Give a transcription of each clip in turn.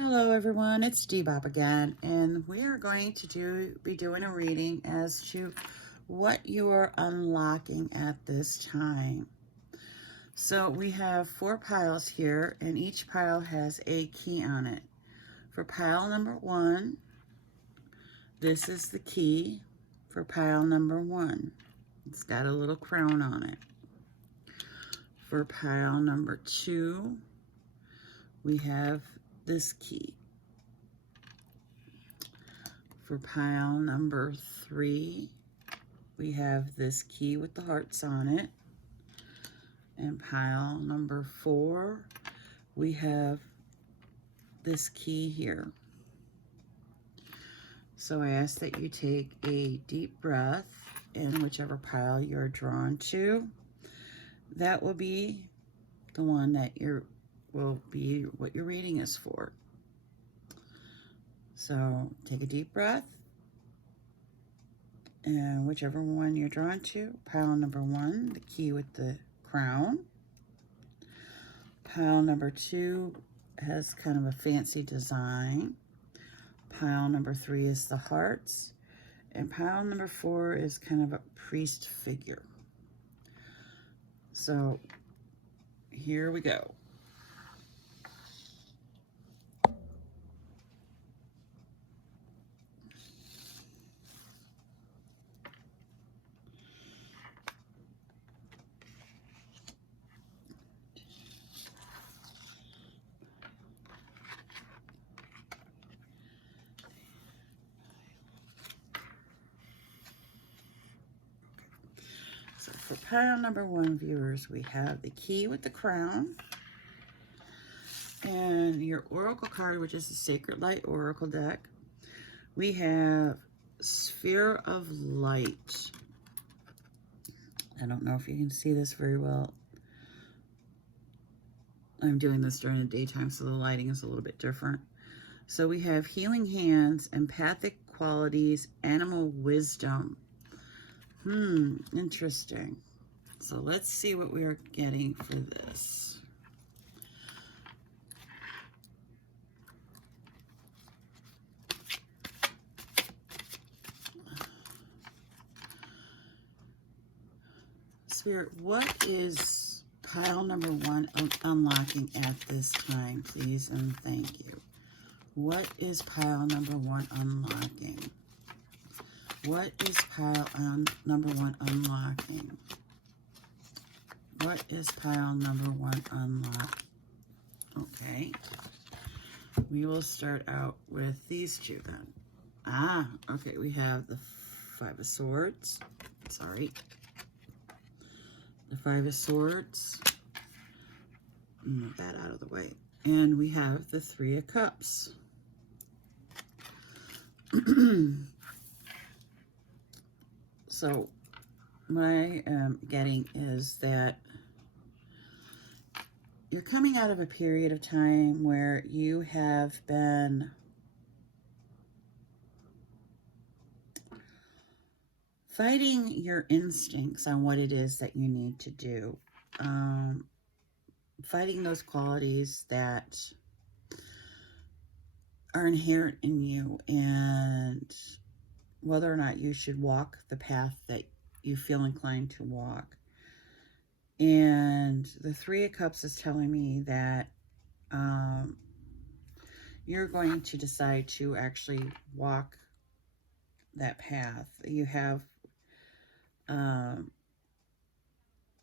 Hello everyone, it's Debop again, and we are going to be doing a reading as to what you are unlocking at this time. So we have 4 piles here, and each pile has a key on it. For pile number 1, this is the key for pile number 1. It's got a little crown on it. For pile number 2, we have this key. For pile number 3, we have this key with the hearts on it. And pile number 4, we have this key here. So I ask that you take a deep breath in whichever pile you're drawn to. That will be the one that will be what your reading is for. So take a deep breath, and whichever one you're drawn to. Pile number 1, the key with the crown. Pile number 2 has kind of a fancy design. Pile number 3 is the hearts. And pile number 4 is kind of a priest figure. So here we go. So for pile number 1, viewers, we have the key with the crown. And your oracle card, which is the Sacred Light Oracle deck. We have Sphere of Light. I don't know if you can see this very well. I'm doing this during the daytime, so the lighting is a little bit different. So we have healing hands, empathic qualities, animal wisdom. Interesting. So let's see what we are getting for this. Spirit, what is pile number 1 unlocking at this time, please, and thank you. What is pile number 1 unlocking? What is pile number 1 unlocking? What is pile number 1 unlocking? Okay. We will start out with these two then. Okay, we have the 5 of Swords. Sorry. The 5 of Swords. Move that out of the way. And we have the 3 of Cups. So what I am getting is that you're coming out of a period of time where you have been fighting your instincts on what it is that you need to do. Fighting those qualities that are inherent in you, and whether or not you should walk the path that you feel inclined to walk. And the 3 of Cups is telling me that you're going to decide to actually walk that path. You have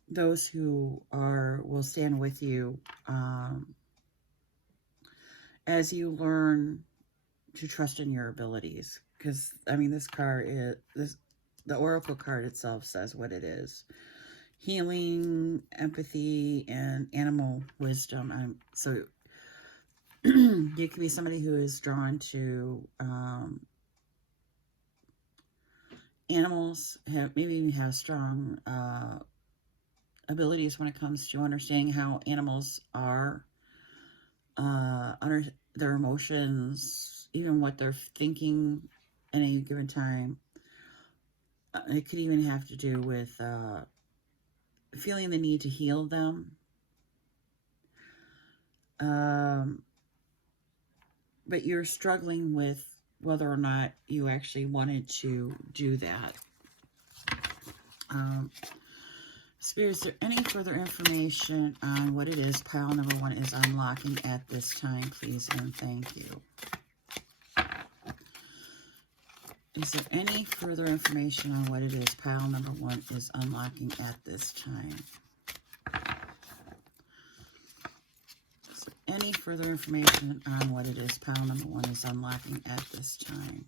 those who will stand with you as you learn to trust in your abilities. Because, I mean, this card is, the Oracle card itself says what it is. Healing, empathy, and animal wisdom. So you can be somebody who is drawn to animals, maybe have strong abilities when it comes to understanding how animals are, under their emotions, even what they're thinking at any given time. It could even have to do with feeling the need to heal them. but you're struggling with whether or not you actually wanted to do that. Spirit, is there any further information on what it is pile number 1 is unlocking at this time, please, and thank you. Is there any further information on what it is pile number 1 is unlocking at this time? Is there any further information on what it is pile number 1 is unlocking at this time?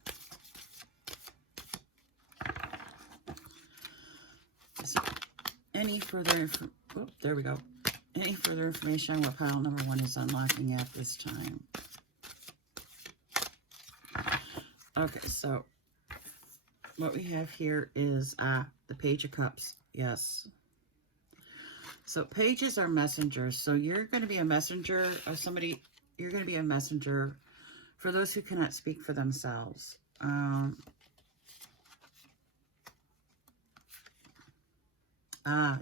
Is there any further there we go. Any further information on what pile number 1 is unlocking at this time? Okay, so what we have here is the Page of Cups. Yes. So pages are messengers. So you're going to be a messenger of somebody. You're going to be a messenger for those who cannot speak for themselves.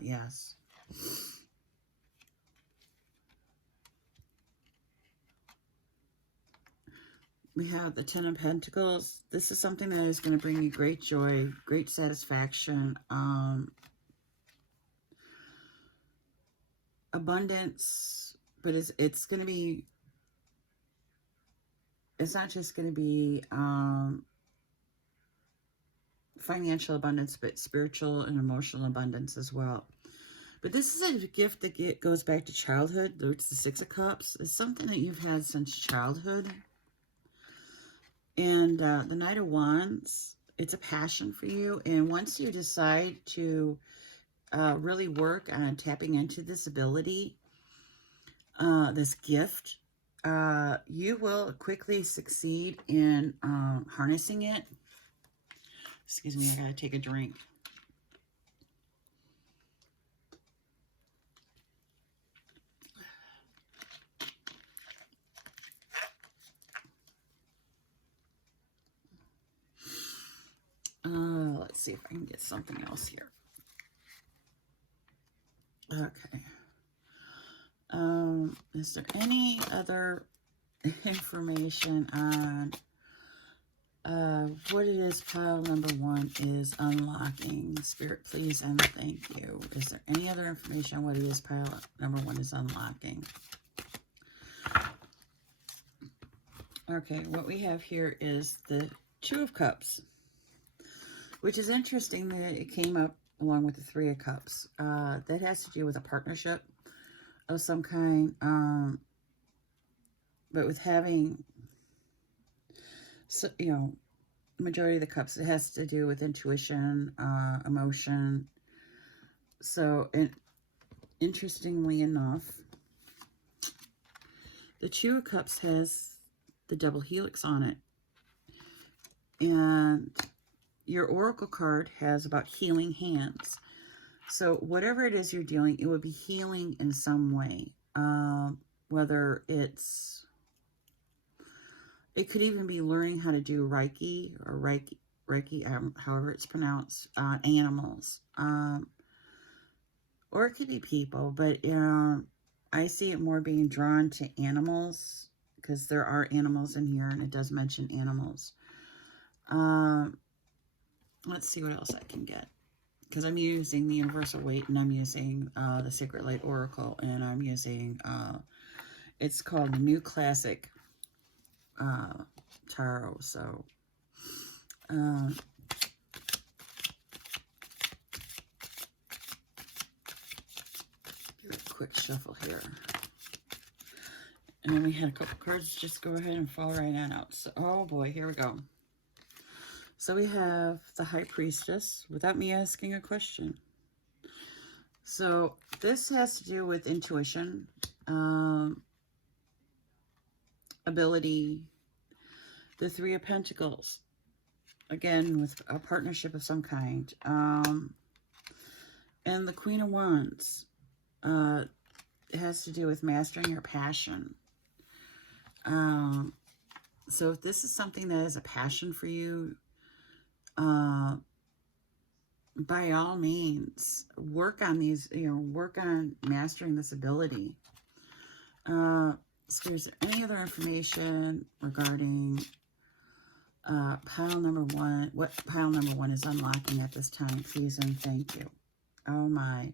Yes. We have the Ten of Pentacles. This is something that is going to bring you great joy, great satisfaction, abundance, but it's going to be, it's not just going to be financial abundance, but spiritual and emotional abundance as well. But this is a gift that goes back to childhood. It's the Six of Cups. It's something that you've had since childhood. And the Knight of Wands, it's a passion for you. And once you decide to really work on tapping into this ability, this gift, you will quickly succeed in harnessing it. Excuse me, I gotta take a drink. Let's see if I can get something else here. Okay. Is there any other information on what it is pile number 1 is unlocking? Spirit, please and thank you. Is there any other information on what it is pile number 1 is unlocking? Okay, what we have here is the Two of Cups, which is interesting that it came up along with the Three of Cups. That has to do with a partnership of some kind, but with having, so, you know, majority of the cups, it has to do with intuition, emotion. So, interestingly enough, the Two of Cups has the double helix on it, and your oracle card has about healing hands. So whatever it is you're dealing, it would be healing in some way. Whether it could even be learning how to do Reiki or Reiki, however it's pronounced, animals. Or it could be people, but I see it more being drawn to animals because there are animals in here and it does mention animals. Let's see what else I can get. Because I'm using the Universal Waite, and I'm using the Sacred Light Oracle, and I'm using, it's called the New Classic Tarot. So, do a quick shuffle here. And then we had a couple cards just go ahead and fall right on out. So, oh boy, here we go. So we have the High Priestess, without me asking a question. So this has to do with intuition, ability. The Three of Pentacles, again, with a partnership of some kind. And the Queen of Wands, it has to do with mastering your passion. So if this is something that is a passion for you, by all means, work on these, work on mastering this ability. Is there any other information regarding pile number one? What pile number one is unlocking at this time, please and thank you. Oh my.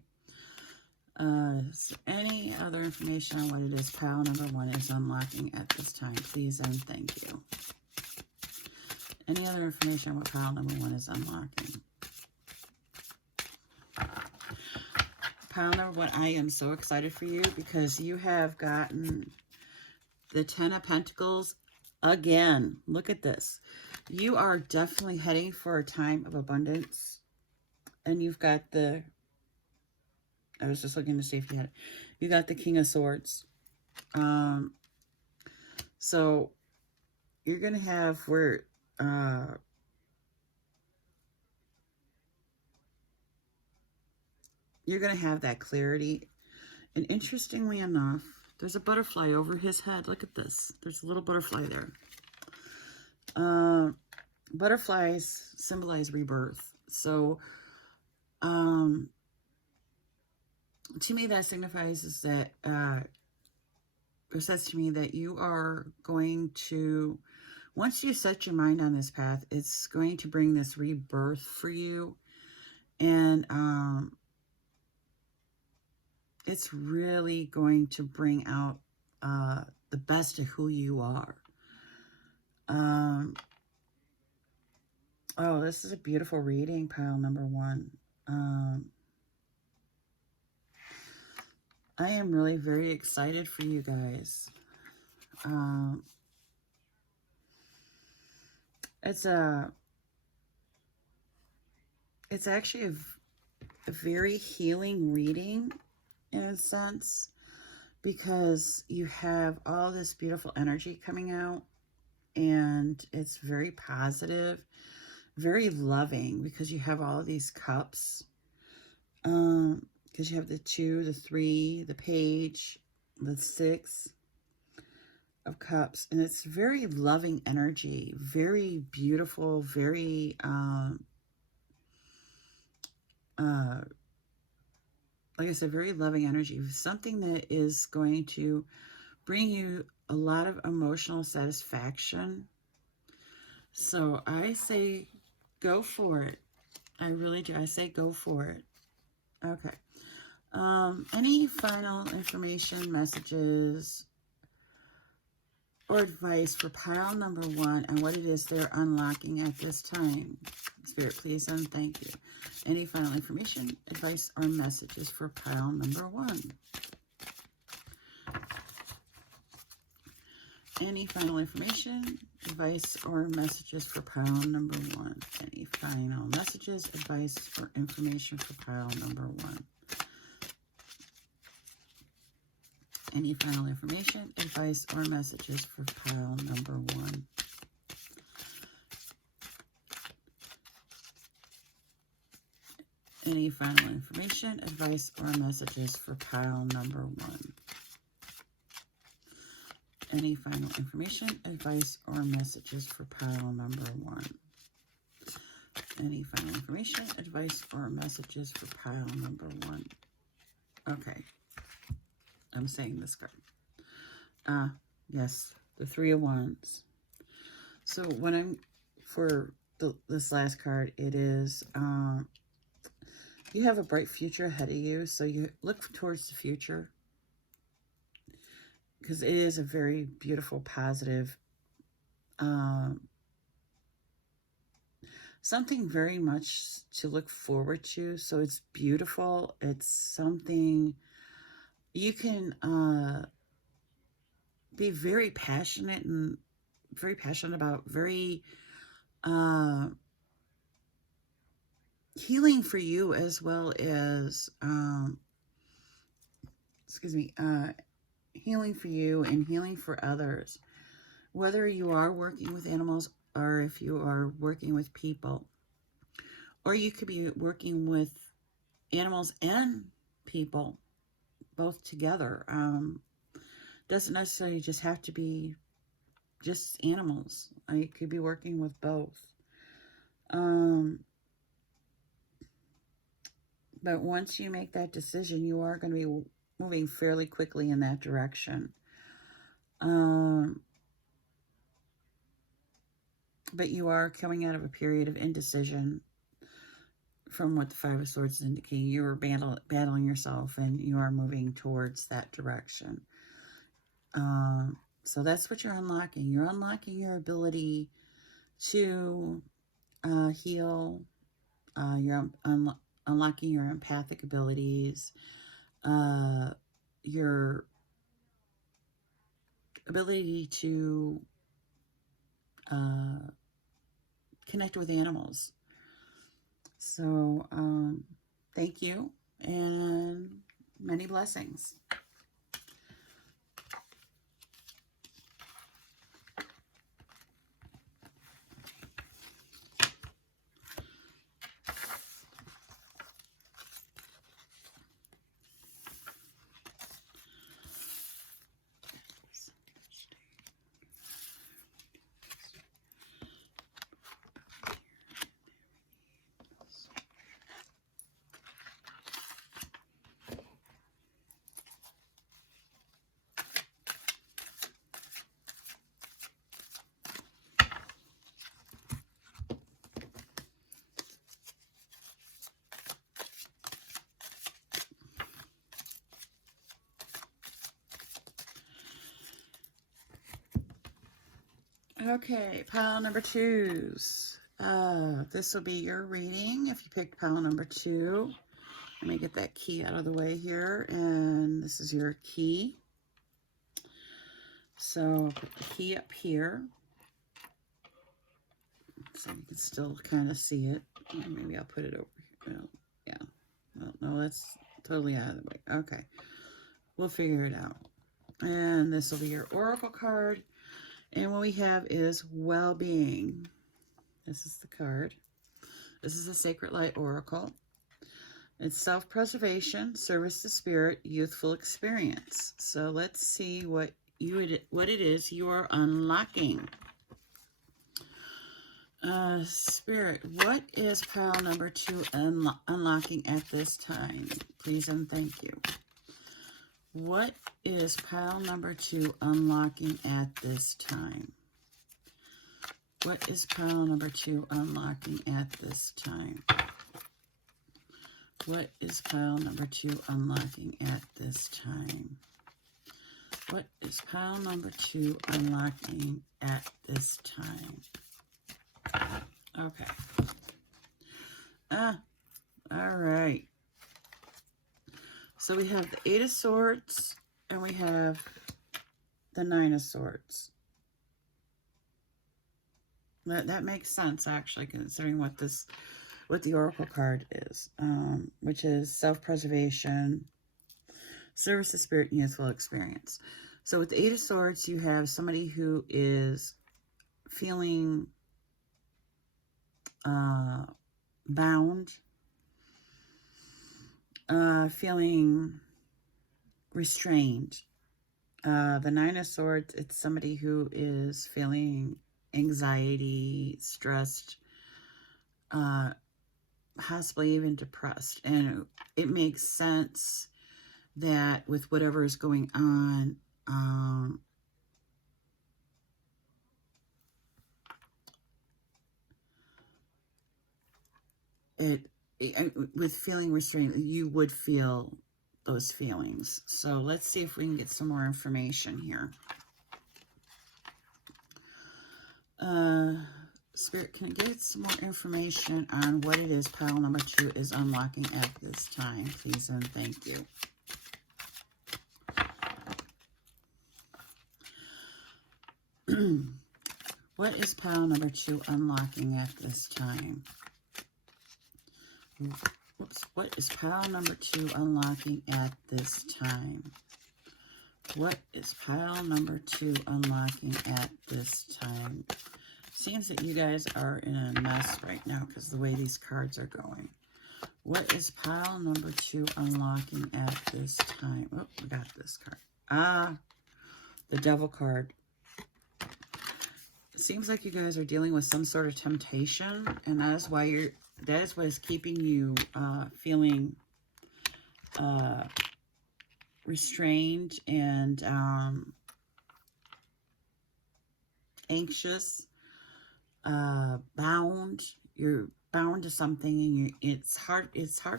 Is there any other information on what it is pile number one is unlocking at this time, please and thank you. Any other information on what pile number one is unlocking? Pile number one, I am so excited for you because you have gotten the Ten of Pentacles again. Look at this. You are definitely heading for a time of abundance. And you've got the, I was just looking to see if you had it. You got the King of Swords. So you're going to have where, you're going to have that clarity. And interestingly enough, there's a butterfly over his head. Look at this. There's a little butterfly there. Butterflies symbolize rebirth. So, to me, that signifies is that, it says to me that you are going to, once you set your mind on this path, it's going to bring this rebirth for you. And, it's really going to bring out the best of who you are. Oh, this is a beautiful reading, pile number one. I am really very excited for you guys. It's actually a very healing reading, in a sense, because you have all this beautiful energy coming out, and it's very positive, very loving, because you have all of these cups, because you have the 2, the 3, the page, the 6 of cups, and it's very loving energy, very beautiful, very like I said, very loving energy, something that is going to bring you a lot of emotional satisfaction. So I say go for it. I really do. I say go for it. Okay. Any final information, messages, or advice for pile number one and what it is they're unlocking at this time? Spirit, please and thank you. Any final information, advice, or messages for pile number one? Any final information, advice, or messages for pile number one? Any final messages, advice, or information for pile number one? Any final information, advice, or messages for pile number one? Any final information, advice, or messages for pile number one? Any final information, advice, or messages for pile number one? Any final information, advice, or messages for pile number one? Okay. I'm saying this card. Yes, the 3 of Wands. So when I'm, for this last card, it is, you have a bright future ahead of you, so you look towards the future, because it is a very beautiful, positive, something very much to look forward to. So it's beautiful. It's something you can be very passionate about, very healing for you, as well as healing for you and healing for others, whether you are working with animals or if you are working with people, or you could be working with animals and people both together. Doesn't necessarily just have to be just animals. I could be working with both. But once you make that decision, you are going to be moving fairly quickly in that direction. But you are coming out of a period of indecision from what the Five of Swords is indicating. You were battling yourself, and you are moving towards that direction. So that's what you're unlocking. You're unlocking your ability to heal. You're unlocking your empathic abilities. Your ability to connect with animals. So, thank you, and many blessings. Okay, pile number 2s. This will be your reading if you picked pile number 2. Let me get that key out of the way here, and this is your key. So put the key up here so you can still kind of see it. Maybe I'll put it over here. Oh, yeah. Well, no, that's totally out of the way. Okay. We'll figure it out. And this will be your oracle card. And what we have is well-being. This is the card. This is the Sacred Light Oracle. It's self-preservation, service to spirit, youthful experience. So let's see what it is you are unlocking. Spirit, what is pile number 2 unlocking at this time? Please and thank you. What is pile number 2 unlocking at this time? What is pile number 2 unlocking at this time? What is pile number 2 unlocking at this time? What is pile number 2 unlocking at this time? Okay. All right. So we have the 8 of Swords, and we have the 9 of Swords. That makes sense, actually, considering what the Oracle card is, which is self-preservation, service to spirit, and youthful experience. So with the 8 of Swords, you have somebody who is feeling bound, feeling restrained. The 9 of Swords, it's somebody who is feeling anxiety, stressed, possibly even depressed. And it makes sense that with whatever is going on, with feeling restrained, you would feel those feelings. So let's see if we can get some more information here. Spirit, can I get some more information on what it is pile number 2 is unlocking at this time, please and thank you. What is pile number 2 unlocking at this time? Whoops. What is pile number 2 unlocking at this time? What is pile number 2 unlocking at this time? Seems that you guys are in a mess right now because the way these cards are going. What is pile number 2 unlocking at this time? Oh, we got this card. The Devil card. It seems like you guys are dealing with some sort of temptation, and that is what is keeping you feeling restrained and anxious, bound. You're bound to something, and it's hard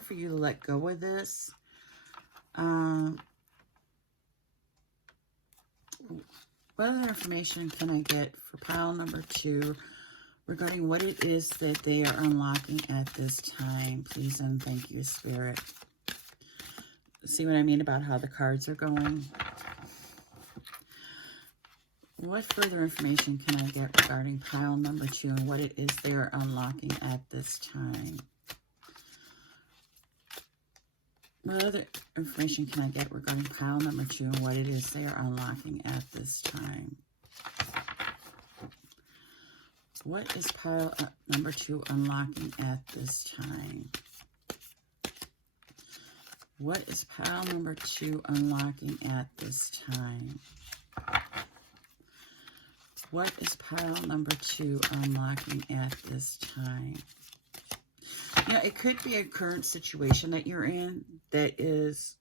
for you to let go of this. What other information can I get for pile number 2 regarding what it is that they are unlocking at this time? Please and thank you, Spirit. See what I mean about how the cards are going? What further information can I get regarding pile number 2 and what it is they are unlocking at this time? What other information can I get regarding pile number 2 and what it is they are unlocking at this time? What is pile number 2 unlocking at this time? What is pile number 2 unlocking at this time? What is pile number 2 unlocking at this time? Yeah, it could be a current situation that you're in that is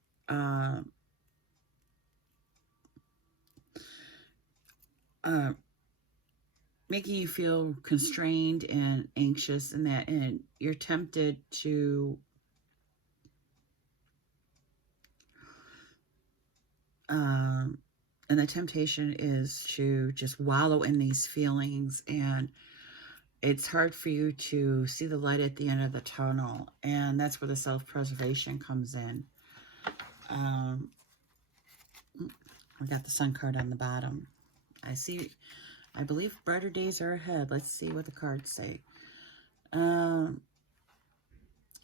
making you feel constrained and anxious, and you're tempted to and the temptation is to just wallow in these feelings, and it's hard for you to see the light at the end of the tunnel, and that's where the self-preservation comes in. I got the Sun card on the bottom. I believe brighter days are ahead. Let's see what the cards say.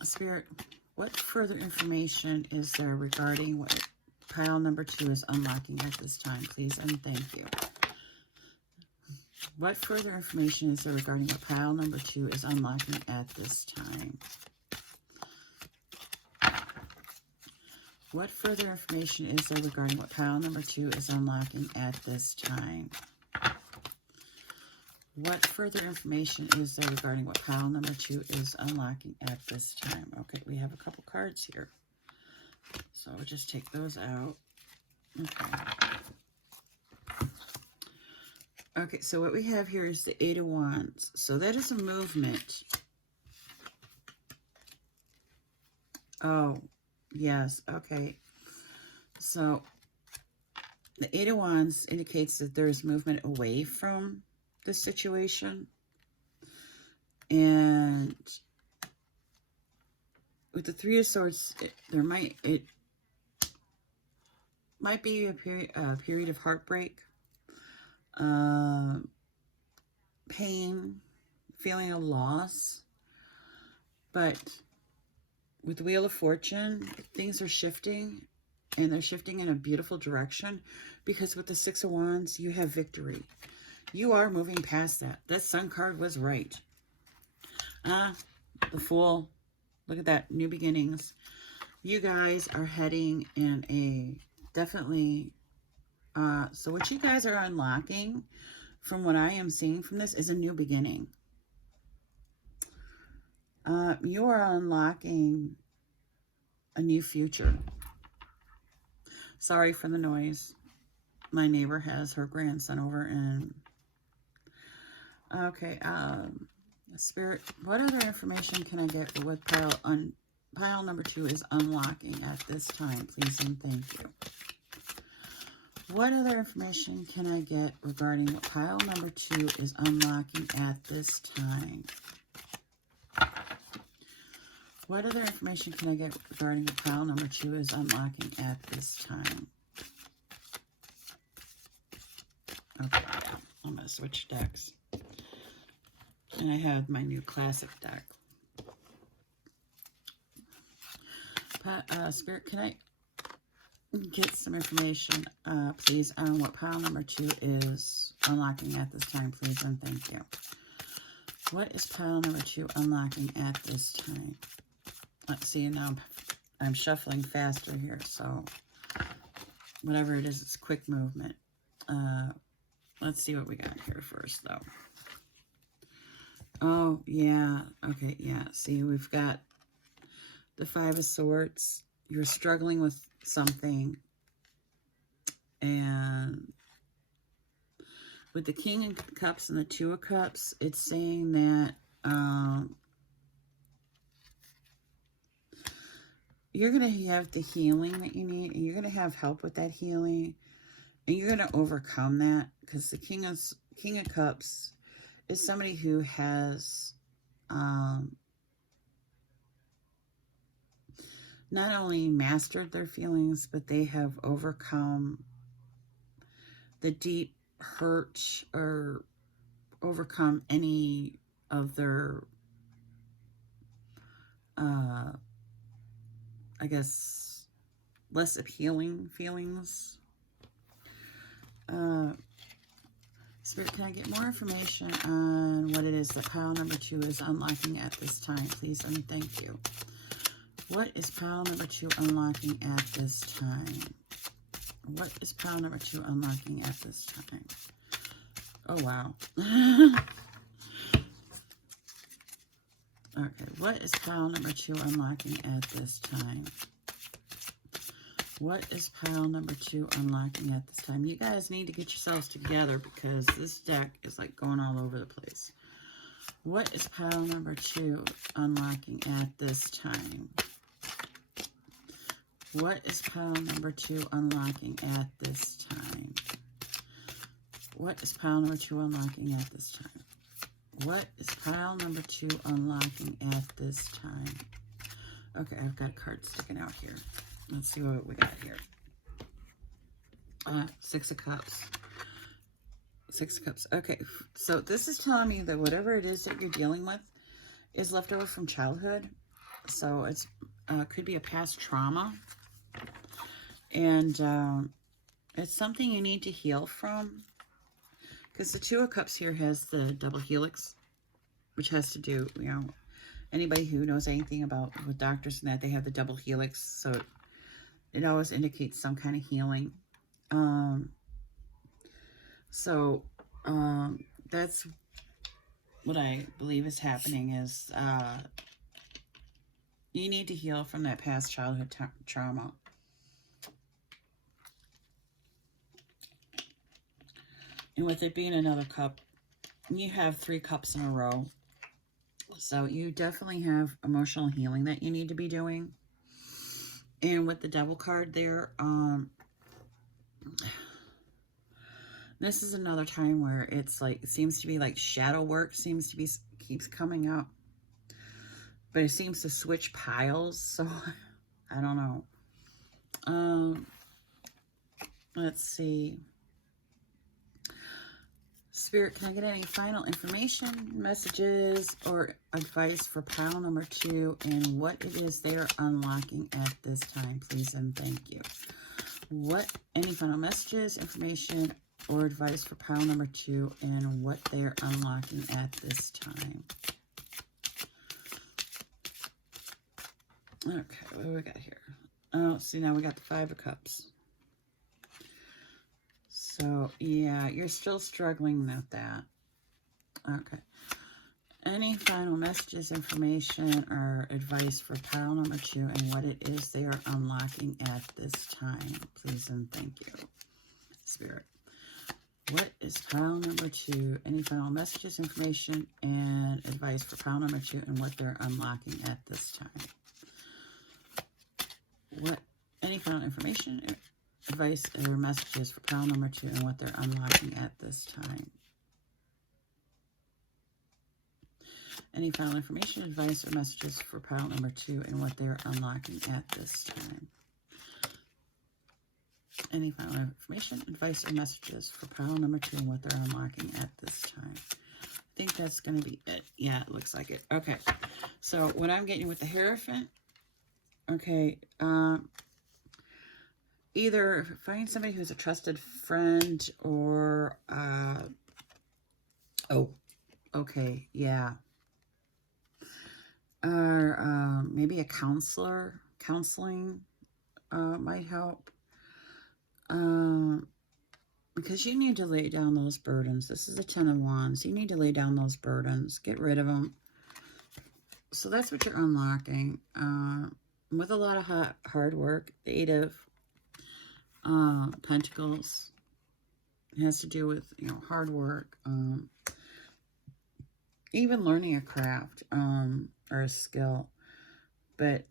Spirit, what further information is there regarding what pile number 2 is unlocking at this time, please and thank you? What further information is there regarding what pile number 2 is unlocking at this time? What further information is there regarding what pile number 2 is unlocking at this time? What further information is there regarding what pile number 2 is unlocking at this time? Okay, we have a couple cards here. So we'll just take those out. Okay, so what we have here is the 8 of Wands. So that is a movement. Oh, yes, okay. So the 8 of Wands indicates that there's movement away from this situation. And with the 3 of Swords, it might be a period of heartbreak, pain, feeling of loss. But with the Wheel of Fortune, things are shifting, and they're shifting in a beautiful direction, because with the 6 of Wands, you have victory. You are moving past that. That Sun card was right. The Fool. Look at that. New beginnings. You guys are heading in a definitely... so what you guys are unlocking, from what I am seeing from this, is a new beginning. You are unlocking a new future. Sorry for the noise. My neighbor has her grandson over, and... Okay, Spirit, what other information can I get for what pile number 2 is unlocking at this time, please and thank you? What other information can I get regarding what pile number 2 is unlocking at this time? What other information can I get regarding what pile number 2 is unlocking at this time? Okay, yeah, I'm going to switch decks. And I have my new classic deck. Spirit, can I get some information, please, on what pile number 2 is unlocking at this time, please, and thank you. What is pile number 2 unlocking at this time? Let's see, now I'm shuffling faster here, so whatever it is, it's quick movement. Let's see what we got here first, though. Oh, yeah. Okay, yeah. See, we've got the 5 of Swords. You're struggling with something, and With the King of Cups and the Two of Cups, it's saying that you're going to have the healing that you need, and you're going to have help with that healing, and you're going to overcome that, because the King of Cups is somebody who has not only mastered their feelings, but they have overcome the deep hurt or overcome any of their, I guess, less appealing feelings. Spirit, can I get more information on what it is that pile number 2 is unlocking at this time, please, and thank you. What is pile number 2 unlocking at this time? What is pile number 2 unlocking at this time? Oh, wow. Okay, what is pile number 2 unlocking at this time? What is pile number 2 unlocking at this time? You guys need to get yourselves together because this deck is like going all over the place. What is pile number 2 unlocking at this time? What is pile number 2 unlocking at this time? What is pile number 2 unlocking at this time? What is pile number 2 unlocking at this time? Okay, I've got a card sticking out here. Let's see what we got here. 6 of Cups. 6 of Cups. Okay, so this is telling me that whatever it is that you're dealing with is left over from childhood. So it's could be a past trauma. And it's something you need to heal from. Because the 2 of Cups here has the double helix, which has to do, you know, anybody who knows anything about with doctors and that, they have the double helix. So it always indicates some kind of healing. That's what I believe is happening is you need to heal from that past childhood trauma. And with it being another cup, you have 3 cups in a row. So you definitely have emotional healing that you need to be doing. And with the Devil card there, this is another time where it's like, it seems to be like shadow work keeps coming up. But it seems to switch piles, so I don't know. Let's see. Spirit, can I get any final information, messages, or advice for pile number 2 and what it is they are unlocking at this time, please, and thank you. Any final messages, information, or advice for pile number 2 and what they are unlocking at this time? Okay, what do we got here? Oh, see, now we got the 5 of Cups. So, yeah, you're still struggling with that. Okay. Any final messages, information, or advice for pile number 2 and what it is they are unlocking at this time, please and thank you, Spirit. What is pile number 2? Any final messages, information, and advice for pile number 2 and what they're unlocking at this time? Any final information, advice, or messages for pile number 2 and what they're unlocking at this time? Any final information, advice, or messages for pile number 2 and what they're unlocking at this time? Any final information, advice, or messages for pile number 2 and what they're unlocking at this time? I think that's going to be it. Yeah, it looks like it. Okay, so what I'm getting with the Hierophant, okay, either find somebody who's a trusted friend or, okay, yeah. Or maybe a counseling might help. Because you need to lay down those burdens. This is a 10 of Wands. You need to lay down those burdens. Get rid of them. So that's what you're unlocking. With a lot of hard work. The 8 of Pentacles. It has to do with, you know, hard work, even learning a craft, or a skill. But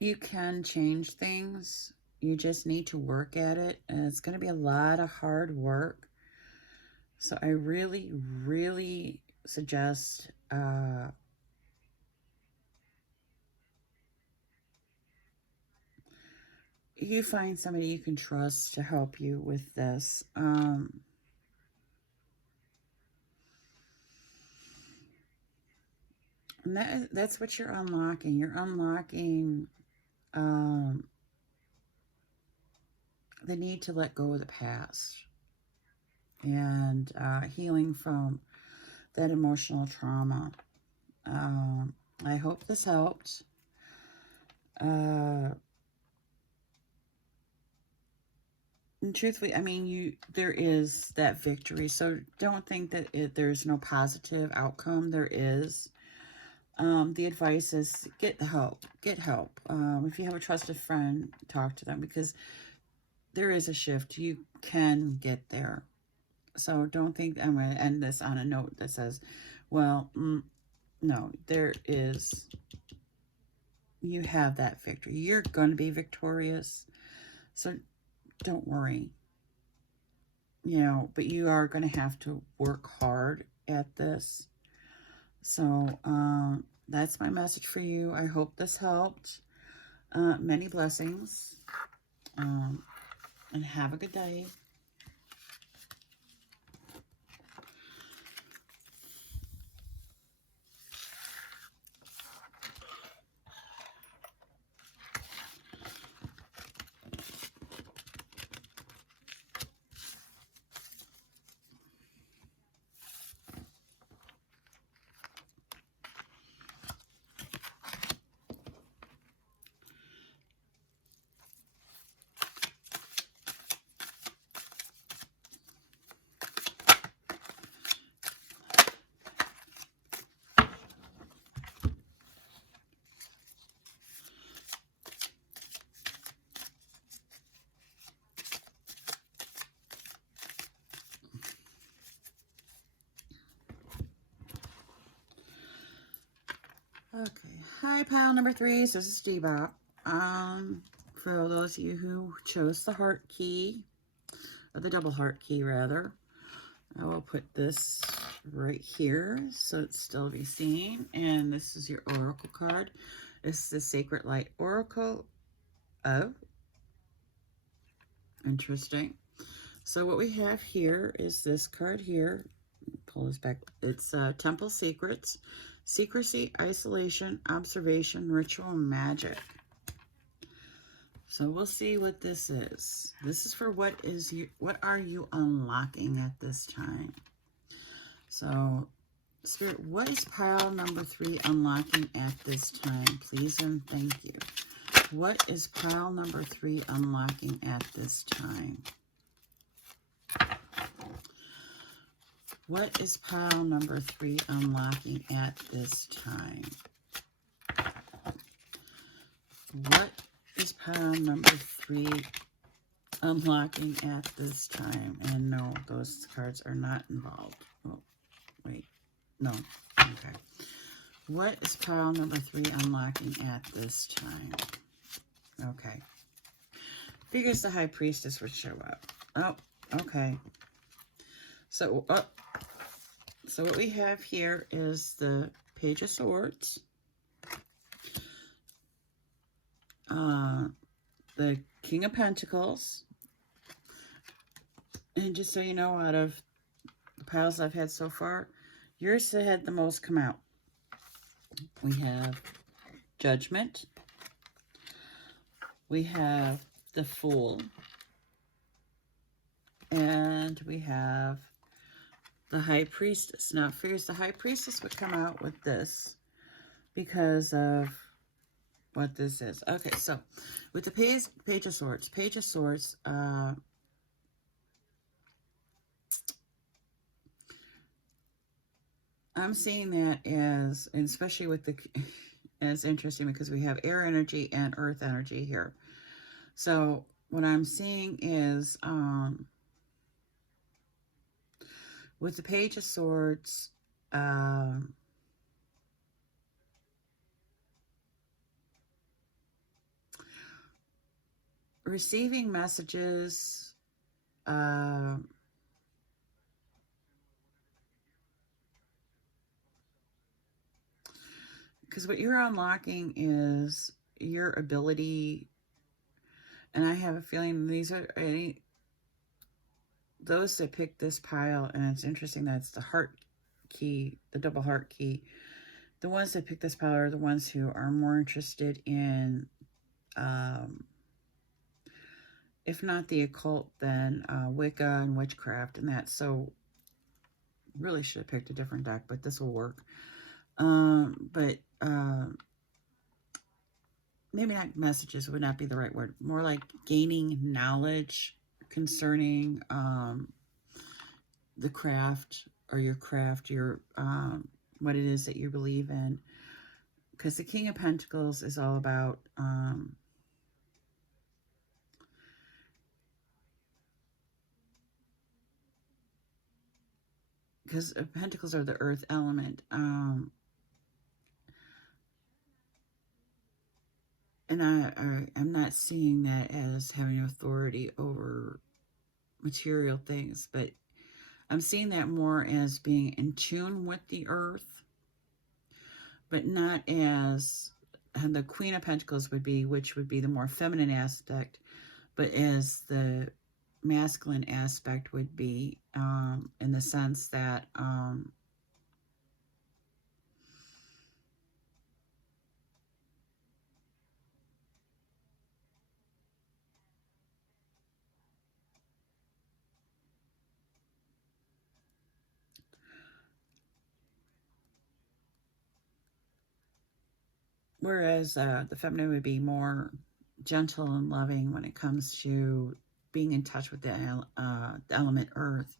you can change things. You just need to work at it. And it's going to be a lot of hard work. So I really, really suggest you find somebody you can trust to help you with this. And that's what you're unlocking. You're unlocking the need to let go of the past and healing from that emotional trauma. I hope this helped. And truthfully, I mean, there is that victory. So don't think that there's no positive outcome. There is. The advice is get help. Get help. If you have a trusted friend, talk to them, because there is a shift. You can get there. So don't think I'm going to end this on a note that says, well, no, there is, you have that victory. You're going to be victorious. So don't worry. You know, but you are going to have to work hard at this. So that's my message for you. I hope this helped. Many blessings. And have a good day. Okay. Hi, pile number 3. So this is Debop. For those of you who chose the heart key, or the double heart key rather, I will put this right here so it's still be seen. And this is your oracle card. This is the Sacred Light Oracle. Oh, interesting. So what we have here is this card here. Pull this back. It's Temple Secrets. Secrecy, isolation, observation, ritual, and magic. So we'll see what this is. This is for what are you unlocking at this time? So, Spirit, what is pile number 3 unlocking at this time? Please and thank you. What is pile number 3 unlocking at this time? What is pile number 3 unlocking at this time? What is pile number 3 unlocking at this time? And no, those cards are not involved. Oh, wait. No. Okay. What is pile number 3 unlocking at this time? Okay. Figures the High Priestess would show up. Oh, okay. So, so what we have here is the Page of Swords, the King of Pentacles, and just so you know, out of the piles I've had so far, yours had the most come out. We have Judgment, we have the Fool, and we have the High Priestess. Now, it figures the High Priestess would come out with this because of what this is. Okay, so with the Page of Swords, I'm seeing that as, and especially with the, as interesting because we have air energy and earth energy here. So what I'm seeing is with the Page of Swords, receiving messages, because what you're unlocking is your ability, and I have a feeling these are those that pick this pile, and it's interesting that it's the heart key, the double heart key. The ones that pick this pile are the ones who are more interested in, if not the occult, then Wicca and witchcraft and that. So really should have picked a different deck, but this will work. But maybe not messages would not be the right word. More like gaining knowledge concerning the craft or your craft, your what it is that you believe in. Because the King of Pentacles is all about because Pentacles are the earth element. And I'm not seeing that as having authority over material things, but I'm seeing that more as being in tune with the earth, but not as the Queen of Pentacles would be, which would be the more feminine aspect, but as the masculine aspect would be, in the sense that whereas the feminine would be more gentle and loving when it comes to being in touch with the element earth.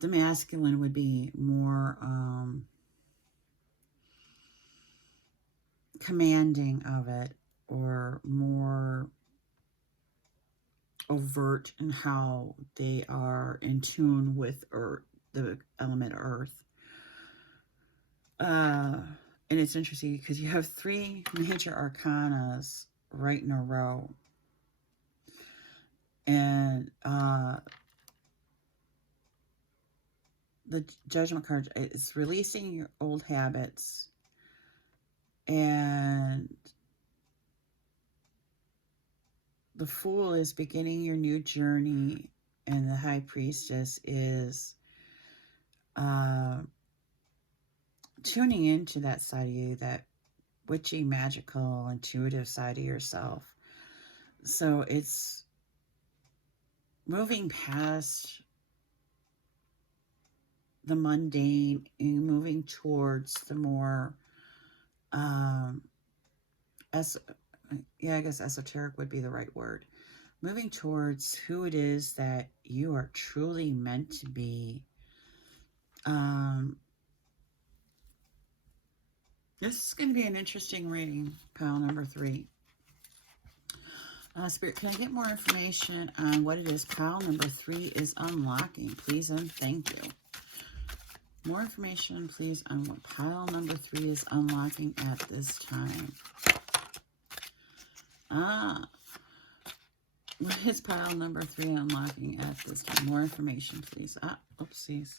The masculine would be more commanding of it, or more overt in how they are in tune with earth, the element earth. And it's interesting because you have 3 major arcanas right in a row. And the Judgment card is releasing your old habits, and the Fool is beginning your new journey, and the High Priestess is tuning into that side of you, that witchy, magical, intuitive side of yourself. So it's moving past the mundane and moving towards the more, I guess esoteric would be the right word. Moving towards who it is that you are truly meant to be. This is going to be an interesting reading, pile number 3. Spirit, can I get more information on what it is pile number 3 is unlocking, please and thank you. More information, please, on what pile number 3 is unlocking at this time. What is pile number 3 unlocking at this time? More information, please. Oopsies.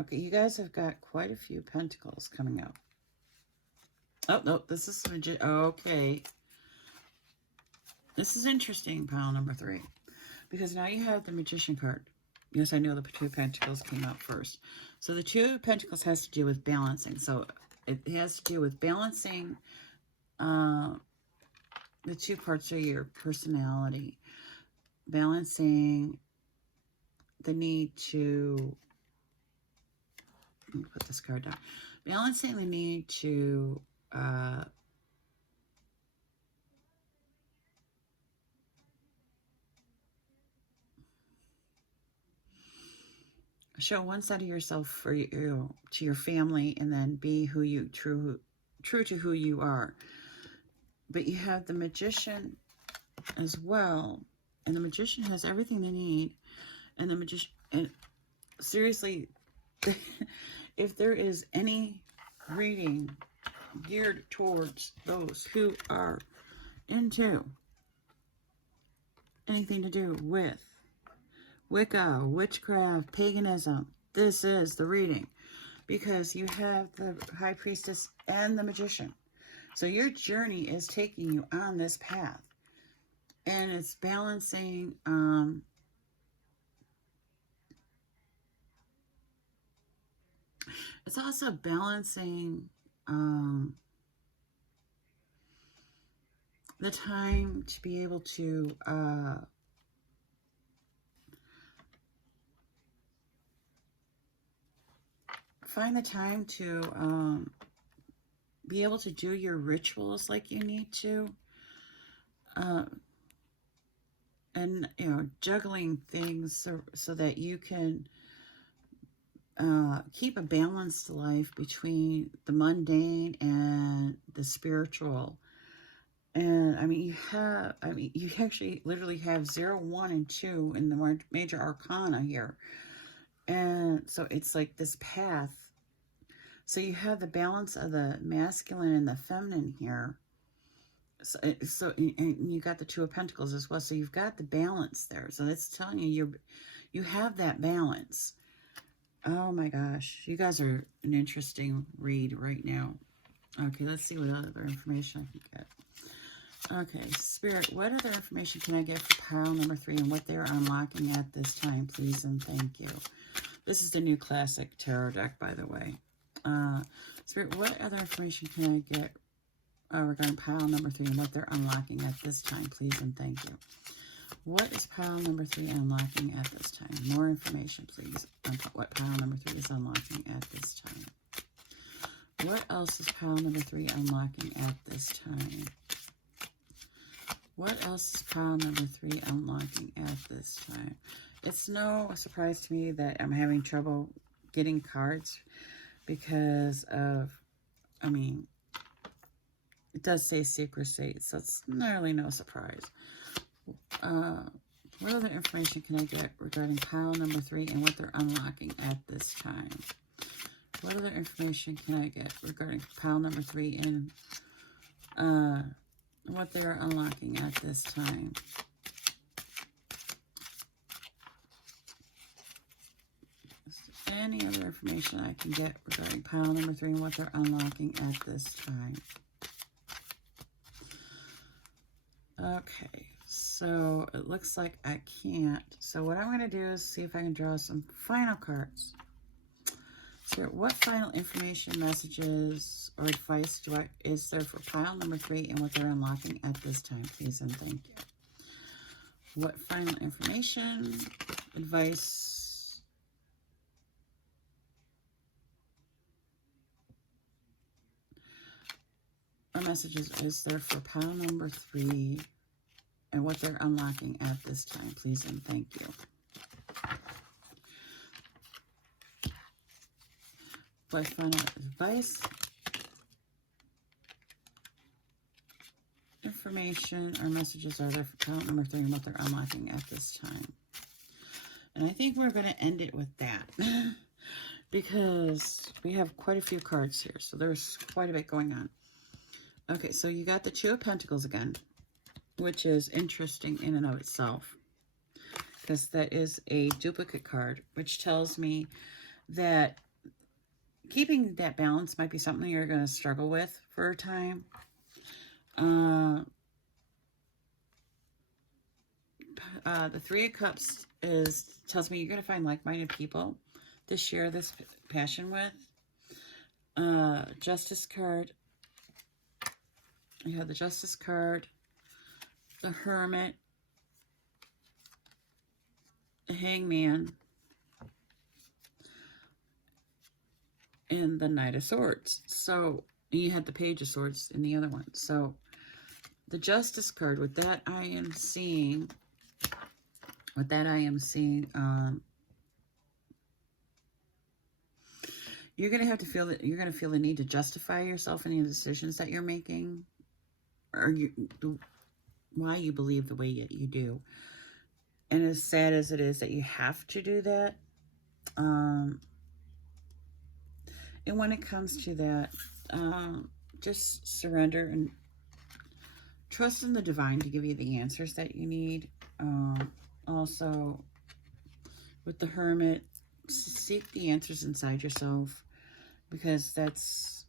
Okay, you guys have got quite a few pentacles coming out. Oh, no, this is legit. Okay. This is interesting, pile number 3. Because now you have the Magician card. Yes, I know the 2 Pentacles came out first. So the 2 Pentacles has to do with balancing. So it has to do with balancing the 2 parts of your personality. Balancing the need to... Let me put this card down. Balancing the need to... show one side of yourself for you to your family, and then be who you true to who you are. But you have the Magician as well. And the Magician has everything they need. And the Magician, and seriously, if there is any reading geared towards those who are into anything to do with Wicca, witchcraft, paganism, this is the reading. Because you have the High Priestess and the Magician. So your journey is taking you on this path. And it's balancing, it's also balancing the time to be able to find the time to be able to do your rituals like you need to. And, you know, juggling things so that you can keep a balanced life between the mundane and the spiritual. And, I mean, you actually literally have 0, 1, and 2 in the major arcana here. And so it's like this path. So you have the balance of the masculine and the feminine here. So and you got the 2 of Pentacles as well. So you've got the balance there. So that's telling you you have that balance. Oh my gosh. You guys are an interesting read right now. Okay, let's see what other information I can get. Okay, Spirit, what other information can I get for pile number 3 and what they're unlocking at this time, please and thank you. This is the new classic tarot deck, by the way. Spirit, what other information can I get regarding pile number 3 and what they're unlocking at this time, please and thank you. What is pile number 3 unlocking at this time? More information, please, on what pile number 3 is unlocking at this time. What else is pile number 3 unlocking at this time? What else is pile number 3 unlocking at this time? It's no surprise to me that I'm having trouble getting cards because of, I mean, it does say secrecy, so it's really no surprise. What other information can I get regarding pile number 3 and what they're unlocking at this time? What other information can I get regarding pile number 3 and what they're unlocking at this time? Any other information I can get regarding pile number 3 and what they're unlocking at this time? Okay, so it looks like I can't. So what I'm going to do is see if I can draw some final cards. So what final information, messages, or advice is there for pile number 3 and what they're unlocking at this time, please and thank you. What final information, advice, or messages is there for pile number 3 and what they're unlocking at this time, please and thank you. What final advice, information, or messages are there for pile number 3 and what they're unlocking at this time? And I think we're going to end it with that because we have quite a few cards here. So there's quite a bit going on. Okay, so you got the 2 of Pentacles again, which is interesting in and of itself because that is a duplicate card, which tells me that keeping that balance might be something you're going to struggle with for a time. The 3 of Cups tells me you're going to find like-minded people to share this passion with. Justice card. You have the Justice card, the Hermit, the Hangman, and the Knight of Swords. So you had the Page of Swords in the other one. So the Justice card, with that I am seeing, you're going to have to feel that you're going to feel the need to justify yourself in the decisions that you're making, or why you believe the way you do. And as sad as it is that you have to do that, and when it comes to that, just surrender and trust in the divine to give you the answers that you need. Also, with the Hermit, seek the answers inside yourself, because that's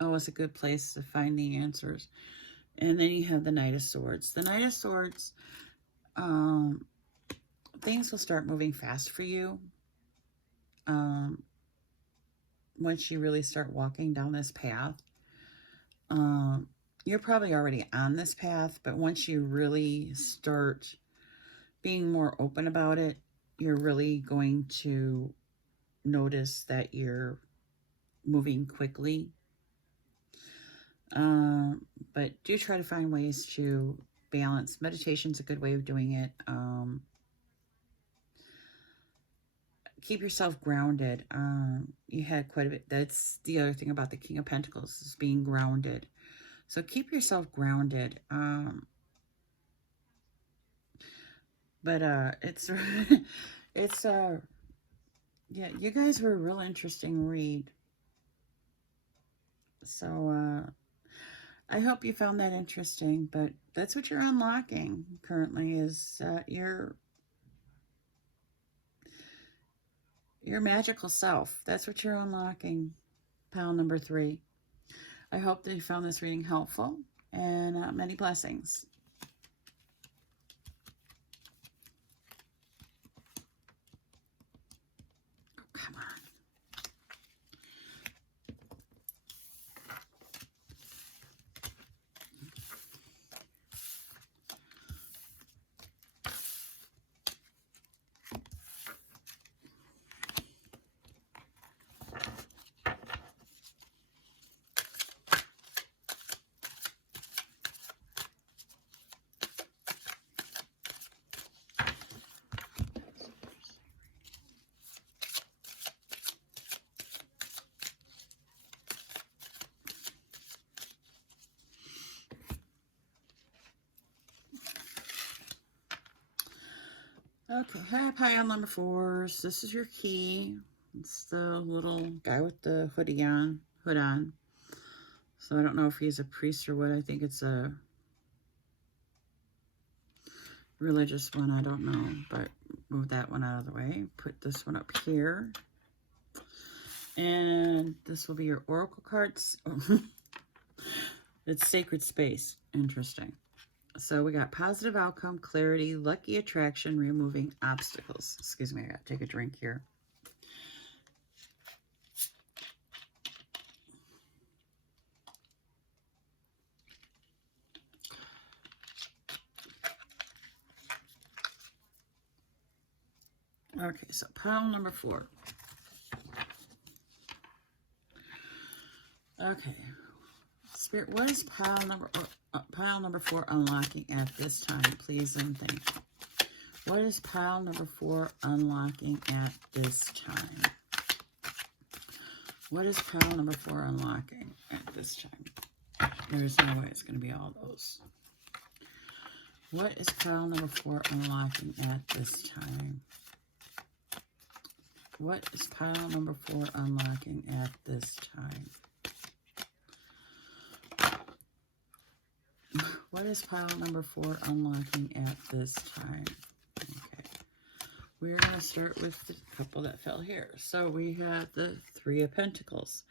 always a good place to find the answers. And then you have the Knight of Swords. The Knight of Swords, things will start moving fast for you once you really start walking down this path. You're probably already on this path, but once you really start being more open about it, you're really going to notice that you're moving quickly. But do try to find ways to balance. Meditation's a good way of doing it. Keep yourself grounded. You had quite a bit. That's the other thing about the King of Pentacles, is being grounded. So keep yourself grounded. But it's yeah, you guys were a real interesting read. So I hope you found that interesting. But that's what you're unlocking currently, is your magical self. That's what you're unlocking, pile number 3. I hope that you found this reading helpful, and many blessings. Oh, come on. Okay, hi, pile number 4s. This is your key. It's the little guy with the hood on. So I don't know if he's a priest or what. I think it's a religious one. I don't know, but move that one out of the way. Put this one up here. And this will be your oracle cards. It's sacred space. Interesting. So we got positive outcome, clarity, lucky attraction, removing obstacles. Excuse me, I gotta take a drink here. Okay, so pile number 4. Okay, Spirit, what is pile number 4 unlocking at this time, please and thank you? What is pile number 4 unlocking at this time? What is pile number 4 unlocking at this time? There's no way it's going to be all those. What is pile number 4 unlocking at this time? What is pile number 4 unlocking at this time? What is pile number 4 unlocking at this time? Okay. We're going to start with the couple that fell here. So we have the 3 of Pentacles,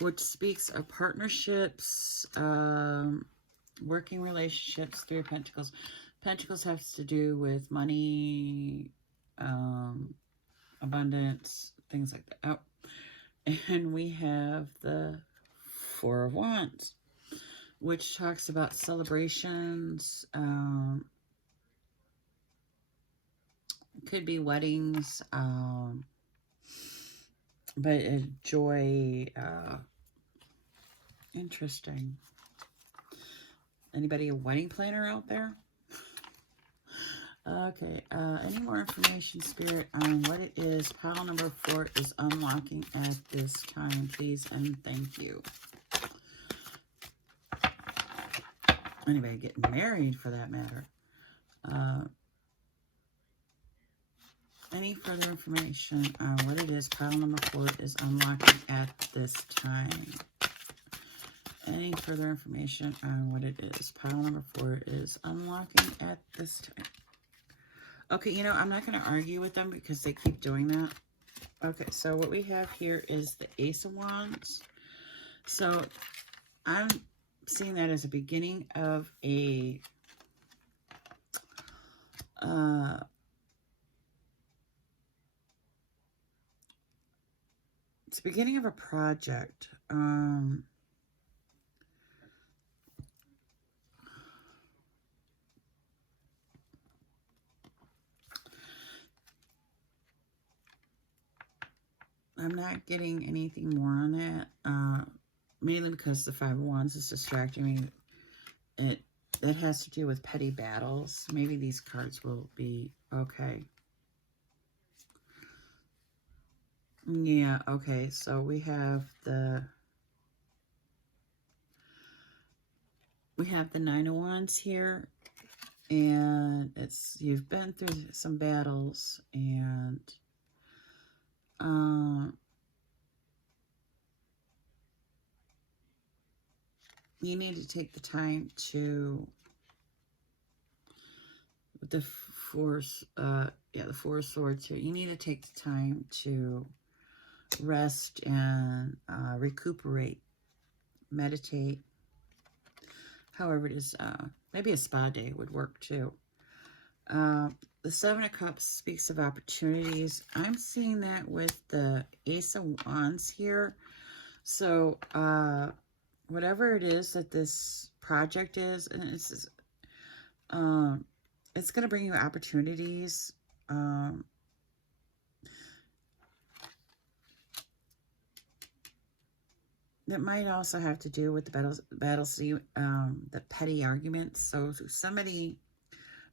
which speaks of partnerships, working relationships. 3 of Pentacles. Pentacles has to do with money, abundance, things like that. Oh. And we have the 4 of Wands, which talks about celebrations, could be weddings, but a joy, interesting. Anybody a wedding planner out there? Okay, any more information, Spirit, on what it is pile number 4 is unlocking at this time, please and thank you. Anybody getting married, for that matter. Any further information on what it is pile number 4 is unlocking at this time? Any further information on what it is pile number 4 is unlocking at this time? Okay, you know, I'm not going to argue with them because they keep doing that. Okay, so what we have here is the Ace of Wands. So I'm seeing that as a beginning of a it's the beginning of a project. I'm not getting anything more on that, mainly because the Five of Wands is distracting me. That has to do with petty battles. Maybe these cards will be okay. Yeah, okay, so we have the Nine of Wands here, and you've been through some battles, and you need to take the time to, with the the Four of Swords here, you need to take the time to rest and recuperate, meditate, however it is. Maybe a spa day would work too. The Seven of Cups speaks of opportunities. I'm seeing that with the Ace of Wands here. So whatever it is that this project is, and it's going to bring you opportunities. That might also have to do with the the petty arguments. So somebody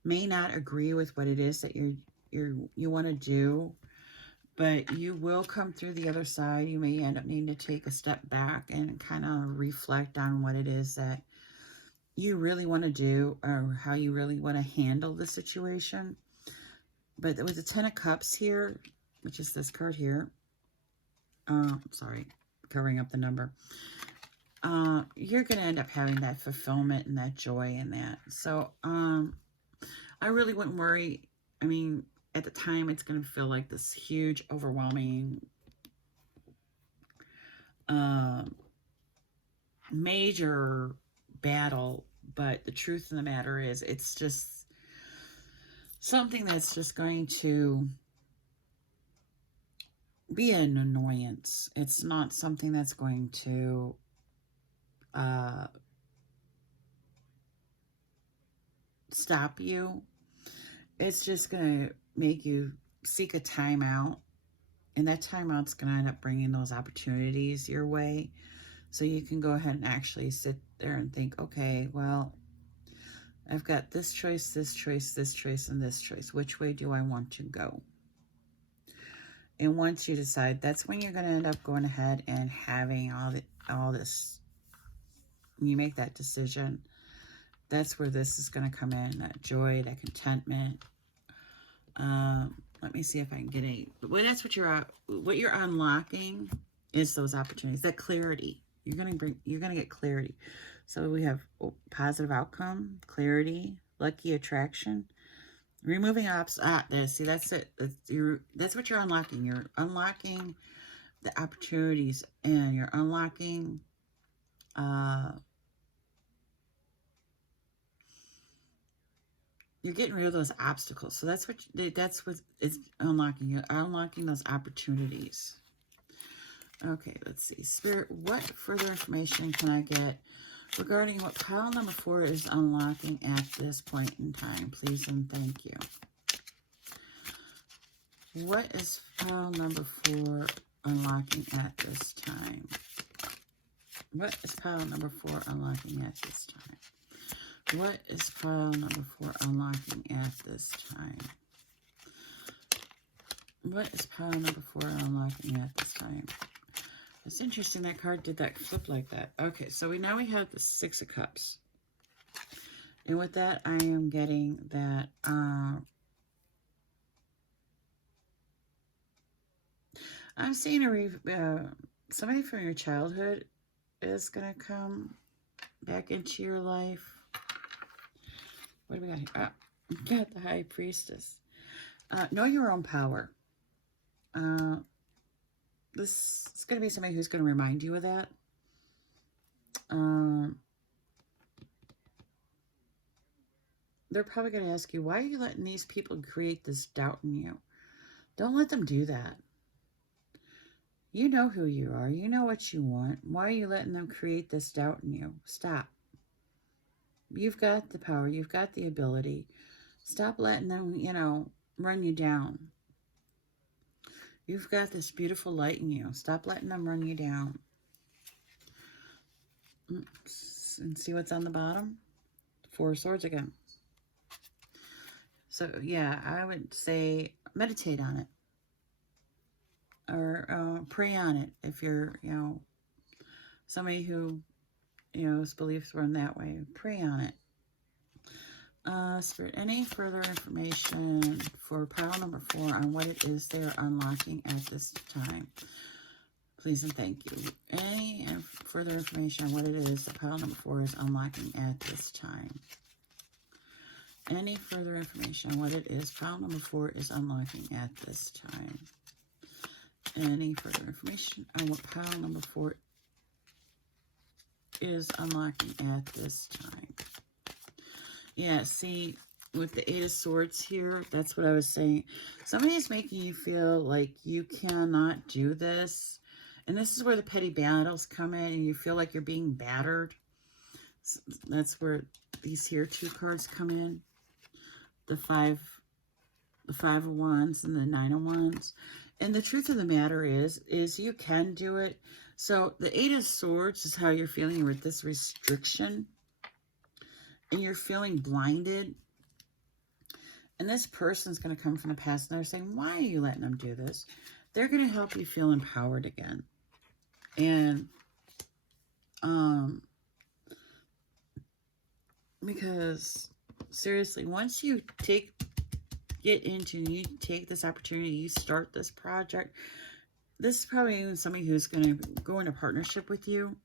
may not agree with what it is that you want to do, but you will come through the other side. You may end up needing to take a step back and kind of reflect on what it is that you really want to do, or how you really want to handle the situation. But with the Ten of Cups here, which is this card here, sorry, covering up the number, you're going to end up having that fulfillment and that joy in that. So I really wouldn't worry. I mean, at the time, it's going to feel like this huge, overwhelming, major battle. But the truth of the matter is, it's just something that's just going to be an annoyance. It's not something that's going to stop you. It's just going to make you seek a timeout, and that timeout's going to end up bringing those opportunities your way, so you can go ahead and actually sit there and think, okay, well, I've got this choice, this choice, this choice, and this choice. Which way do I want to go? And once you decide, that's when you're going to end up going ahead and having all this. When you make that decision, that's where this is going to come in, that joy, that contentment. Let me see if I can get any. Well, that's what you're unlocking is those opportunities, that clarity. You're gonna get clarity. So we have positive outcome, clarity, lucky attraction, removing see, that's it. That's what you're unlocking. You're unlocking the opportunities, and you're unlocking you're getting rid of those obstacles. So that's what it's unlocking. You're unlocking those opportunities. Okay, let's see. Spirit, what further information can I get regarding what pile number 4 is unlocking at this point in time? Please and thank you. What is pile number 4 unlocking at this time? What is pile number 4 unlocking at this time? What is pile number 4 unlocking at this time? What is pile number 4 unlocking at this time? It's interesting that card did that flip like that. Okay, so now we have the Six of Cups. And with that, I am getting that I'm seeing somebody from your childhood is going to come back into your life. What do we got here? We got the High Priestess. Know your own power. This is going to be somebody who's going to remind you of that. They're probably going to ask you, why are you letting these people create this doubt in you? Don't let them do that. You know who you are. You know what you want. Why are you letting them create this doubt in you? Stop. You've got the power. You've got the ability. Stop letting them, run you down. You've got this beautiful light in you. Stop letting them run you down. And see what's on the bottom? Four of Swords again. So, yeah, I would say meditate on it. Or pray on it if you're, somebody who, his beliefs run that way. Pray on it. Spirit, any further information for pile number 4 on what it is they're unlocking at this time? Please and thank you. Any further information on what it is that pile number 4 is unlocking at this time? Any further information on what it is pile number 4 is unlocking at this time? Any further information on what pile number 4 is unlocking at this time? Yeah, see, with the 8 of Swords here, that's what I was saying. Somebody is making you feel like you cannot do this. And this is where the petty battles come in, and you feel like you're being battered. So that's where these here 2 cards come in. The five of Wands and the 9 of Wands. And the truth of the matter is you can do it. So the 8 of Swords is how you're feeling with this restriction. And you're feeling blinded. And this person's going to come from the past and they're saying, why are you letting them do this? They're going to help you feel empowered again. And because seriously, once you get into, you take this opportunity, you start this project, this is probably even somebody who's going to go into partnership with you.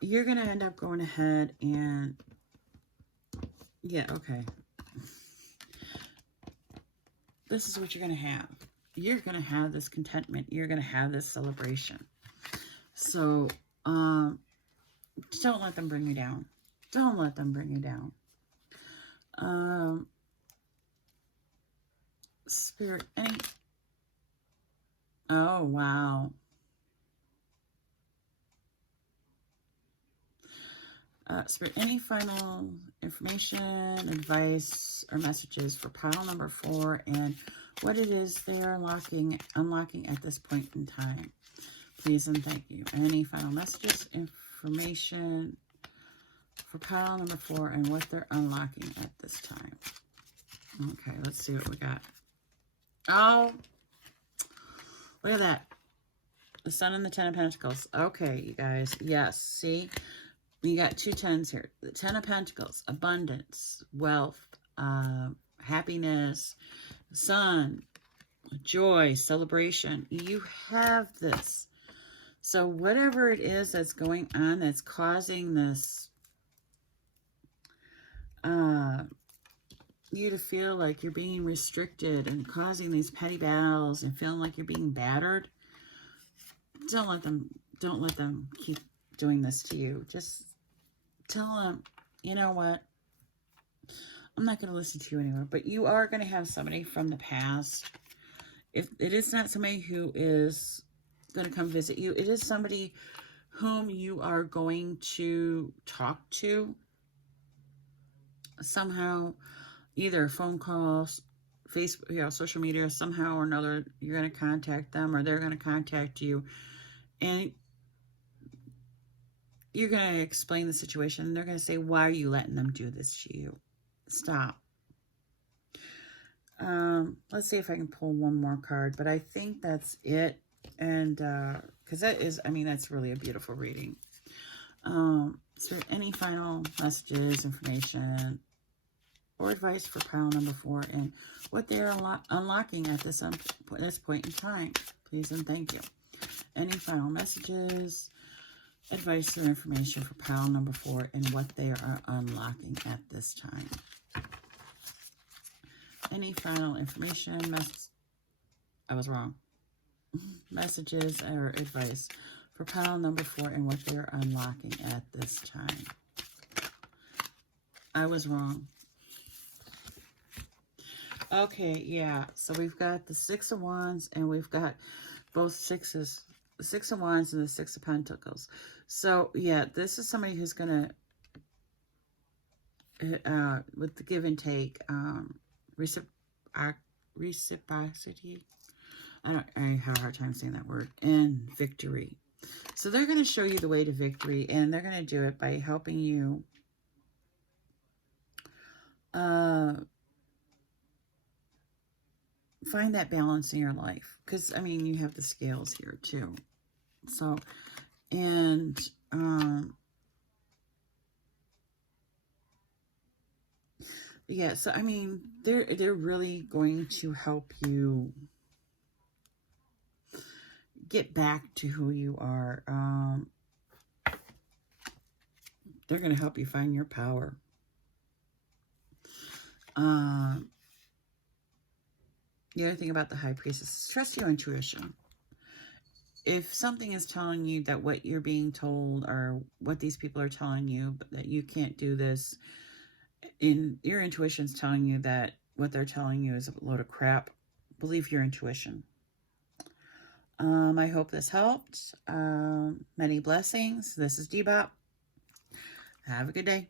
You're going to end up going ahead and, yeah, okay. This is what you're going to have. You're going to have this contentment. You're going to have this celebration. So, don't let them bring you down. Don't let them bring you down. Spirit, oh, wow. Spirit, any final information, advice, or messages for pile number 4 and what it is they're unlocking at this point in time? Please and thank you. Any final messages, information for pile number 4 and what they're unlocking at this time? Okay, let's see what we got. Oh, look at that. The Sun and the 10 of Pentacles. Okay, you guys. Yes, see? You got 2 10s here. The 10 of Pentacles, abundance, wealth, happiness, sun, joy, celebration. You have this. So whatever it is that's going on that's causing this, you to feel like you're being restricted and causing these petty battles and feeling like you're being battered, don't let them keep doing this to you. Just tell them, you know what? I'm not going to listen to you anymore. But you are going to have somebody from the past. If it is not somebody who is going to come visit you, it is somebody whom you are going to talk to somehow, either phone calls, Facebook, social media, somehow or another. You're going to contact them or they're going to contact you. And you're going to explain the situation. And they're going to say, why are you letting them do this to you? Stop. Let's see if I can pull one more card. But I think that's it. And because that is, I mean, that's really a beautiful reading. Is there any final messages, information, or advice for pile number 4 and what they are unlocking at this point in time? Please and thank you. Any final messages, advice, or information for pile number 4 and what they are unlocking at this time? Any final information, I was wrong. Messages or advice for pile number 4 and what they are unlocking at this time? I was wrong. Okay, yeah. So we've got the 6 of Wands and we've got both sixes. The 6 of Wands and the 6 of Pentacles. So, yeah, this is somebody who's going to, with the give and take, reciprocity. I have a hard time saying that word. And victory. So they're going to show you the way to victory, and they're going to do it by helping you find that balance in your life. Because, I mean, you have the scales here, too. So, and, yeah, so, I mean, they're really going to help you get back to who you are. They're going to help you find your power. The other thing about the High Priestess is trust your intuition. If something is telling you that what you're being told or what these people are telling you, that you can't do this, your intuition's telling you that what they're telling you is a load of crap, believe your intuition. I hope this helped. Many blessings. This is Debop. Have a good day.